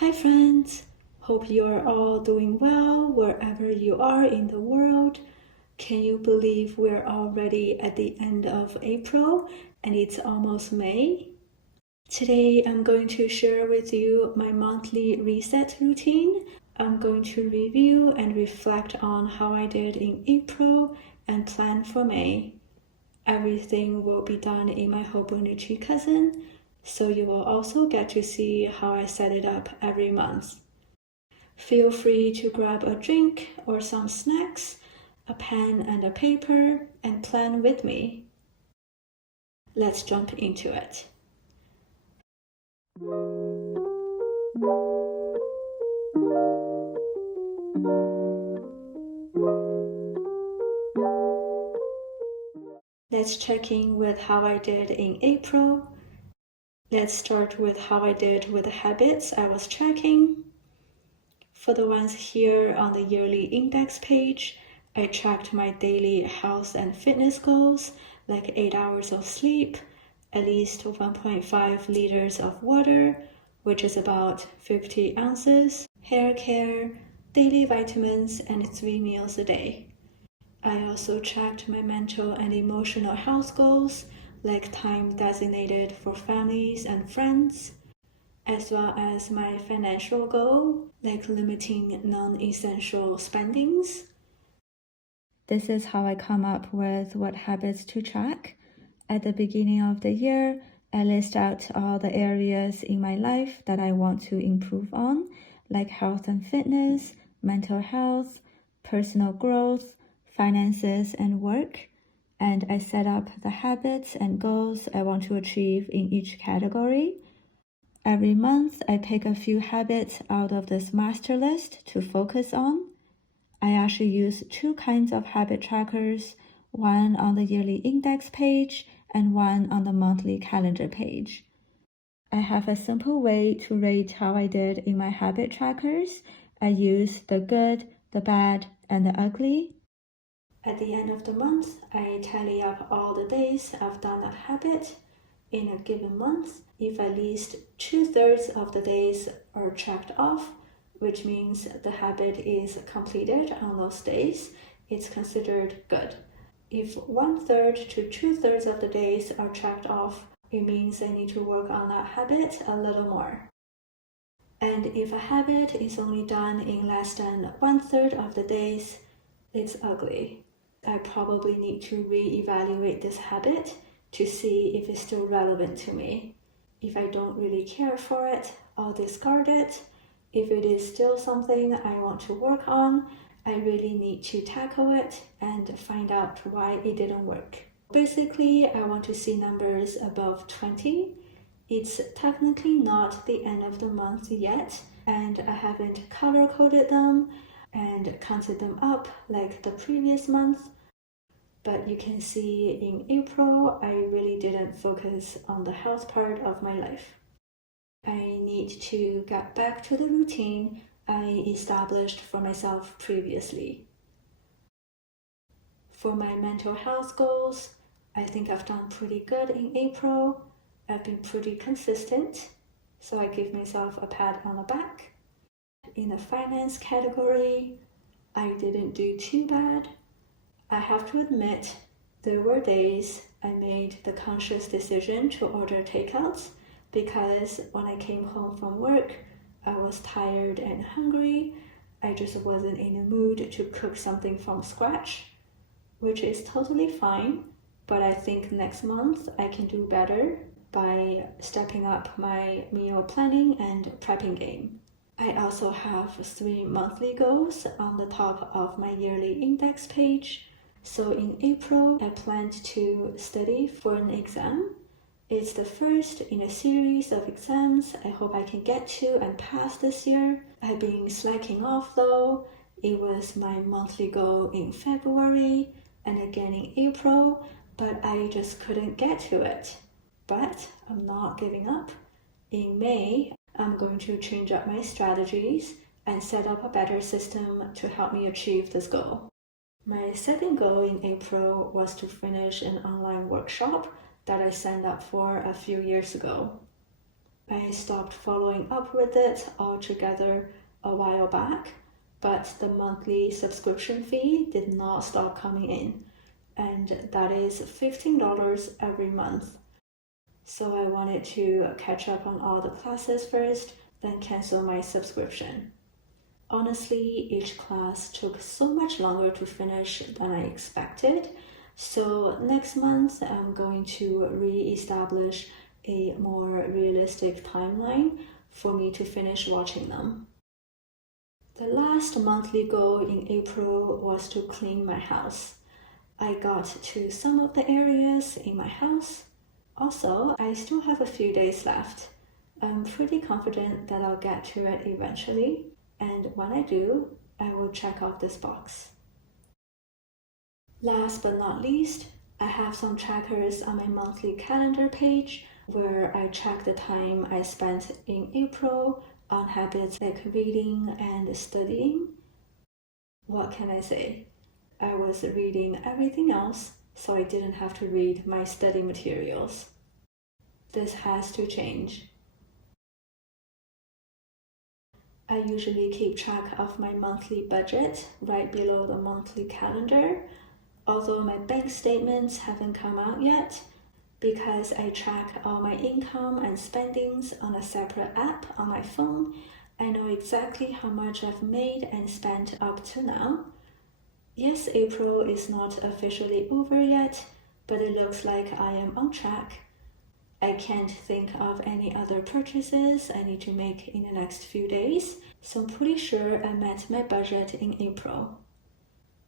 Hi friends! Hope you are all doing well wherever you are in the world. Can you believe we're already at the end of April and it's almost May? Today I'm going to share with you my monthly reset routine. I'm going to review and reflect on how I did in April and plan for May. Everything will be done in my Hobonichi cousin, so you will also get to see how I set it up every month. Feel free to grab a drink or some snacks, a pen and a paper, and plan with me. Let's jump into it. Let's check in with how I did in April. Let's start with how I did with the habits I was tracking. For the ones here on the yearly index page, I tracked my daily health and fitness goals, like 8 hours of sleep, at least 1.5 liters of water, which is about 50 ounces, hair care, daily vitamins, and 3 meals a day. I also tracked my mental and emotional health goals, like time designated for families and friends, as well as my financial goal, like limiting non-essential spendings. This is how I come up with what habits to track. At the beginning of the year, I list out all the areas in my life that I want to improve on, like health and fitness, mental health, personal growth, finances, and work. And I set up the habits and goals I want to achieve in each category. Every month, I pick a few habits out of this master list to focus on. I actually use two kinds of habit trackers, one on the yearly index page and one on the monthly calendar page. I have a simple way to rate how I did in my habit trackers. I use the good, the bad, and the ugly. At the end of the month, I tally up all the days I've done that habit. In a given month, if at least 2/3 of the days are checked off, which means the habit is completed on those days, it's considered good. If 1/3 to 2/3 of the days are checked off, it means I need to work on that habit a little more. And if a habit is only done in less than 1/3 of the days, it's ugly. I probably need to re-evaluate this habit to see if it's still relevant to me. If I don't really care for it, I'll discard it. If it is still something I want to work on, I really need to tackle it and find out why it didn't work. Basically, I want to see numbers above 20. It's technically not the end of the month yet, and I haven't color-coded them and counted them up like the previous month. But you can see in April, I really didn't focus on the health part of my life. I need to get back to the routine I established for myself previously. For my mental health goals, I think I've done pretty good in April. I've been pretty consistent, so I give myself a pat on the back. In the finance category, I didn't do too bad. I have to admit, there were days I made the conscious decision to order takeouts because when I came home from work, I was tired and hungry. I just wasn't in the mood to cook something from scratch, which is totally fine, but I think next month I can do better by stepping up my meal planning and prepping game. I also have 3 monthly goals on the top of my yearly index page. So in April, I planned to study for an exam. It's the first in a series of exams I hope I can get to and pass this year. I've been slacking off though. It was my monthly goal in February and again in April, but I just couldn't get to it. But I'm not giving up. In May, I'm going to change up my strategies and set up a better system to help me achieve this goal. My second goal in April was to finish an online workshop that I signed up for a few years ago. I stopped following up with it altogether a while back, but the monthly subscription fee did not stop coming in, and that is $15 every month. So I wanted to catch up on all the classes first, then cancel my subscription. Honestly, each class took so much longer to finish than I expected, so next month I'm going to re-establish a more realistic timeline for me to finish watching them. The last monthly goal in April was to clean my house. I got to some of the areas in my house. Also, I still have a few days left. I'm pretty confident that I'll get to it eventually, and when I do, I will check off this box. Last but not least, I have some trackers on my monthly calendar page where I track the time I spent in April on habits like reading and studying. What can I say? I was reading everything else, so I didn't have to read my study materials. This has to change. I usually keep track of my monthly budget right below the monthly calendar, although my bank statements haven't come out yet because I track all my income and spendings on a separate app on my phone. I know exactly how much I've made and spent up to now. Yes, April is not officially over yet, but it looks like I am on track. I can't think of any other purchases I need to make in the next few days, so I'm pretty sure I met my budget in April.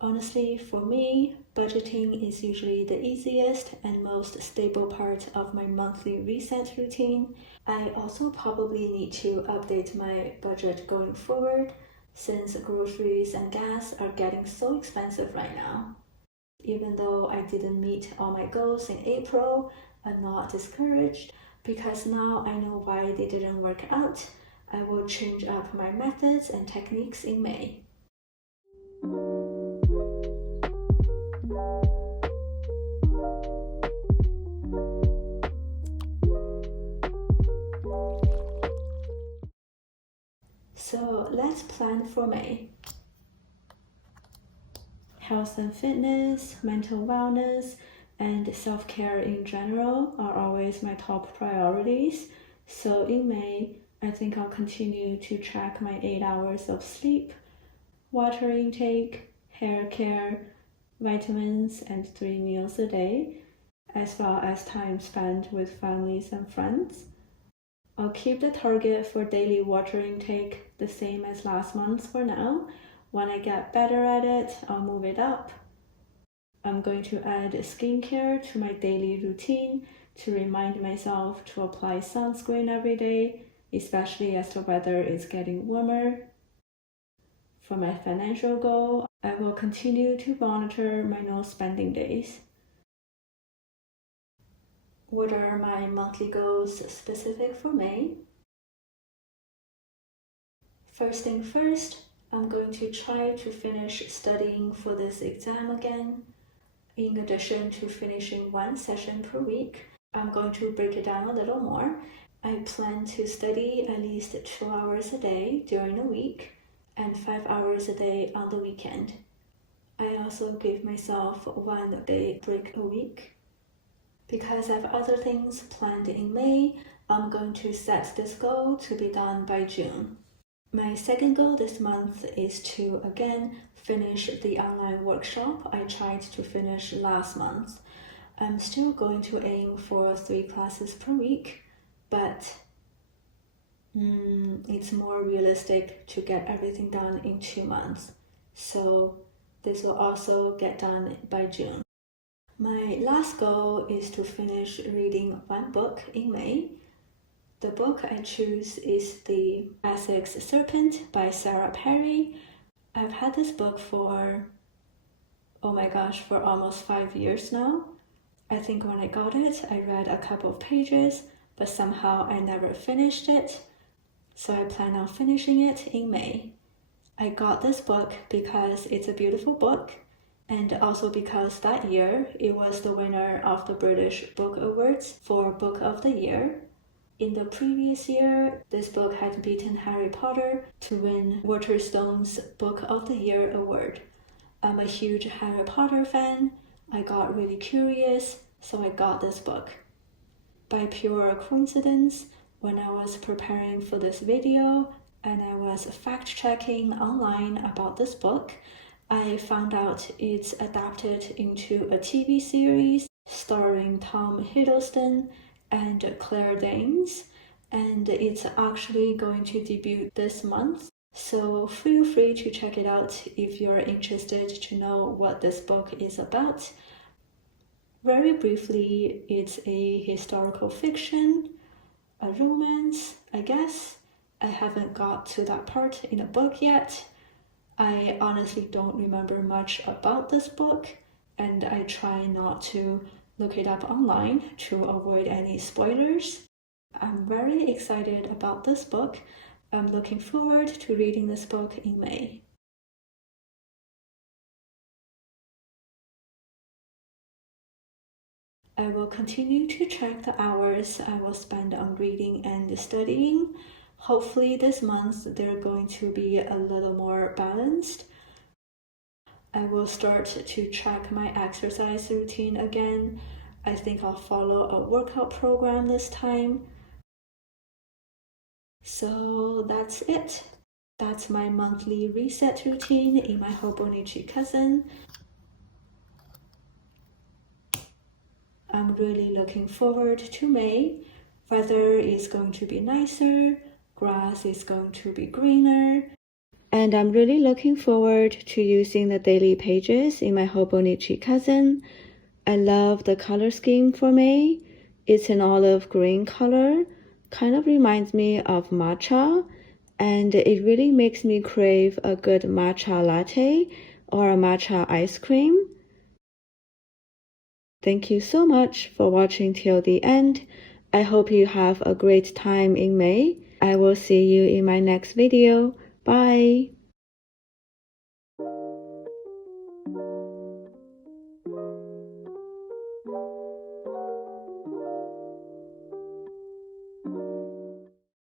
Honestly, for me, budgeting is usually the easiest and most stable part of my monthly reset routine. I also probably need to update my budget going forward, since groceries and gas are getting so expensive right now. Even though I didn't meet all my goals in April, I'm not discouraged because now I know why they didn't work out. I will change up my methods and techniques in May. So let's plan for May. Health and fitness, mental wellness, and self-care in general are always my top priorities. So in May, I think I'll continue to track my 8 hours of sleep, water intake, hair care, vitamins, and 3 meals a day, as well as time spent with families and friends. I'll keep the target for daily water intake the same as last month for now. When I get better at it, I'll move it up. I'm going to add skincare to my daily routine to remind myself to apply sunscreen every day, especially as the weather is getting warmer. For my financial goal, I will continue to monitor my no spending days. What are my monthly goals specific for May? First thing first, I'm going to try to finish studying for this exam again. In addition to finishing 1 session per week, I'm going to break it down a little more. I plan to study at least 2 hours a day during the week and 5 hours a day on the weekend. I also give myself 1 day break a week. Because I have other things planned in May, I'm going to set this goal to be done by June. My second goal this month is to again finish the online workshop I tried to finish last month. I'm still going to aim for 3 classes per week, but it's more realistic to get everything done in 2 months. So this will also get done by June. My last goal is to finish reading 1 book in May. The book I choose is The Essex Serpent by Sarah Perry. I've had this book for almost 5 years now. I think when I got it, I read a couple of pages, but somehow I never finished it. So I plan on finishing it in May. I got this book because it's a beautiful book, and also because that year it was the winner of the British Book Awards for Book of the Year. In the previous year, this book had beaten Harry Potter to win Waterstone's Book of the Year award. I'm a huge Harry Potter fan. I got really curious, so I got this book. By pure coincidence, when I was preparing for this video and I was fact-checking online about this book, I found out it's adapted into a TV series starring Tom Hiddleston and Claire Danes, and it's actually going to debut this month. So feel free to check it out if you're interested to know what this book is about. Very briefly, it's a historical fiction, a romance, I guess. I haven't got to that part in the book yet. I honestly don't remember much about this book, and I try not to look it up online to avoid any spoilers. I'm very excited about this book. I'm looking forward to reading this book in May. I will continue to track the hours I will spend on reading and studying. Hopefully this month they're going to be a little more balanced. I will start to track my exercise routine again. I think I'll follow a workout program this time. So that's it. That's my monthly reset routine in my Hobonichi cousin. I'm really looking forward to May. Weather is going to be nicer, grass is going to be greener, and I'm really looking forward to using the daily pages in my Hobonichi cousin. I love the color scheme for May. It's an olive green color, kind of reminds me of matcha, and it really makes me crave a good matcha latte or a matcha ice cream. Thank you so much for watching till the end. I hope you have a great time in May. I will see you in my next video. Bye!